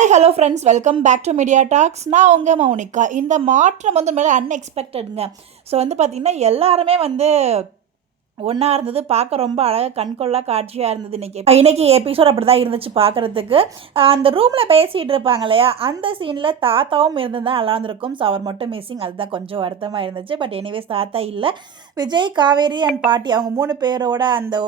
Hi hello friends, welcome back to media talks. நான் உங்கள் மௌனிகா. இந்த மாற்றம் வந்து மேலே அன்எக்ஸ்பெக்டடுங்க. ஸோ வந்து பார்த்திங்கன்னா எல்லாருமே வந்து ஒன்றா இருந்தது. பார்க்க ரொம்ப அழகாக கண்கொள்ளா காட்சியாக இருந்தது. இன்னைக்கு எபிசோட் அப்படி தான் இருந்துச்சு பார்க்குறதுக்கு. அந்த ரூமில் பேசிகிட்டு இருப்பாங்க இல்லையா, அந்த சீனில் தாத்தாவும் இருந்து தான் நல்லா இருந்திருக்கும். ஸோ அவர் மட்டும் மிஸ்ஸிங். அதுதான் கொஞ்சம் வருத்தமாக இருந்துச்சு. பட் எனிவேஸ் தாத்தா இல்லை. விஜய், காவேரி அண்ட் பாட்டி அவங்க 3 பேரோட அந்த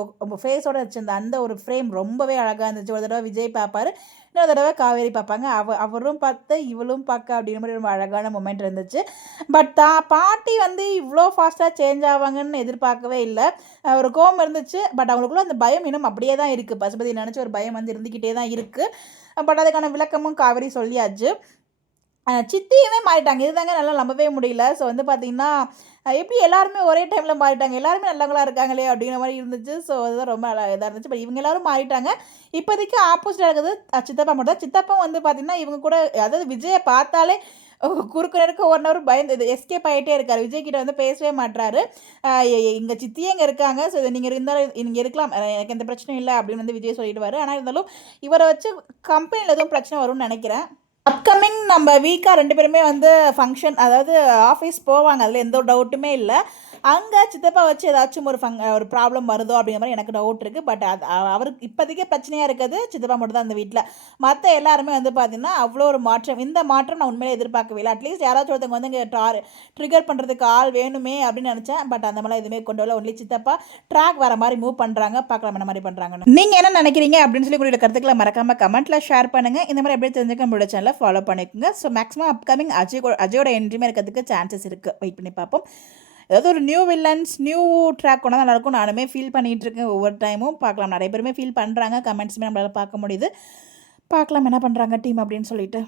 ஃபேஸோட வச்சிருந்த அந்த ஒரு ஃப்ரேம் ரொம்பவே அழகாக இருந்துச்சு. ஒரு தடவை விஜய் பார்ப்பார், இன்னொரு தடவை காவேரி பார்ப்பாங்க. அவரும் பார்த்து இவளும் பார்க்க அப்படின்ற மாதிரி ரொம்ப அழகான மொமெண்ட் இருந்துச்சு. பட் பாட்டி வந்து இவ்வளோ ஃபாஸ்ட்டாக சேஞ்ச் ஆவாங்கன்னு எதிர்பார்க்கவே இல்லை. ஒரு கோவம் இருந்துச்சு. பட் அவங்களுக்குள்ள அந்த பயம் இன்னும் அப்படியே தான் இருக்குது. பசுபதி நினச்ச ஒரு பயம் வந்து இருந்துக்கிட்டே தான் இருக்குது. பட் அதுக்கான விளக்கமும் காவேரி சொல்லியாச்சு. சித்தியுமே மாறிட்டாங்க. இதுதாங்க நல்லா நம்பவே முடியல. ஸோ வந்து பார்த்திங்கன்னா எப்படி எல்லாருமே ஒரே டைமில் மாறிட்டாங்க, எல்லாருமே நல்லவங்களா இருக்காங்களே அப்படிங்கிற மாதிரி இருந்துச்சு. ஸோ அதுதான் ரொம்ப இதாக இருந்துச்சு. பட் இவங்க எல்லோரும் மாறிட்டாங்க. இப்போதைக்கு ஆப்போசிட்டாக இருக்குது சித்தப்பா மட்டும் தான். சித்தப்பா வந்து பார்த்திங்கன்னா இவங்க கூட, அதாவது விஜயை பார்த்தாலே குறுக்கு நெருக்க 1 ஹவர் பயந்து எஸ்கேப் ஆகிட்டே இருக்கார். விஜய்கிட்ட வந்து பேசவே மாட்டுறாரு. எங்கள் சித்தியே இங்கே இருக்காங்க, ஸோ இதை நீங்கள் இருந்தாலும் நீங்கள் இருக்கலாம், எனக்கு எந்த பிரச்சனையும் இல்லை அப்படின்னு வந்து விஜய் சொல்லிடுவார். ஆனால் இருந்தாலும் இவரை வச்சு கம்பெனியில் எதுவும் பிரச்சனை வரும்னு நினைக்கிறேன். அப்கமிங் நம்ம வீக்காக 2 பேருமே வந்து ஃபங்க்ஷன், அதாவது ஆஃபீஸ் போவாங்க, அதில் எந்த ஒரு டவுட்டுமே இல்லை. அங்கே சித்தப்பா வச்சு ஏதாச்சும் ஒரு ப்ராப்ளம் வருதோ அப்படிங்கிற மாதிரி எனக்கு டவுட் இருக்குது. பட் அது அவருக்கு இப்போதைக்கே பிரச்சனையாக இருக்குது சித்தப்பா மட்டும் தான் அந்த வீட்டில். மற்ற எல்லாருமே வந்து பார்த்திங்கன்னா அவ்வளோ ஒரு மாற்றம், இந்த மாற்றம் நான் உண்மையிலே எதிர்பார்க்கவே இல்லை. அட்லீஸ்ட் யாராச்சும் ஒருத்தவங்க வந்து இங்கே ட்ரிகர் பண்ணுறதுக்கு ஆள் வேணுமே அப்படின்னு நினச்சேன். பட் அந்த மாதிரிலாம் எதுவுமே கொண்டு வரல. ஒன்லி சித்தப்பா ட்ராக் வர மாதிரி மூவ் பண்ணுறாங்க. பார்க்கலாம் என்ன மாதிரி பண்ணுறாங்கன்னு. நீங்கள் என்ன நினைக்கிறீங்க அப்படின்னு சொல்லி உங்களோட கருத்துக்களை மறக்காமல் கமெண்ட்டில் ஷேர் பண்ணுங்கள். இந்த மாதிரி எப்படி தெரிஞ்சுக்க நம்மளோட சேனலை ஃபாலோ பண்ணிக்கோங்க. ஸோ மேக்ஸிமம் அப்கமிங் அஜயோட என்ட்ரியுமே இருக்கிறதுக்கு சான்சஸ் இருக்குது. வெயிட் பண்ணி பார்ப்போம். ஏதாவது ஒரு நியூ வில்லன்ஸ், நியூ ட்ராக் கொண்டா நல்லாயிருக்கும். நானுமே ஃபீல் பண்ணிகிட்ருக்கேன் ஒவ்வொரு டைமும். பார்க்கலாம், நிறைய பேருமே ஃபீல் பண்ணுறாங்க. கமெண்ட்ஸுமே நம்மளால் பார்க்க முடியுது. பார்க்கலாம் என்ன பண்ணுறாங்க டீம் அப்படின்னு சொல்லிட்டு.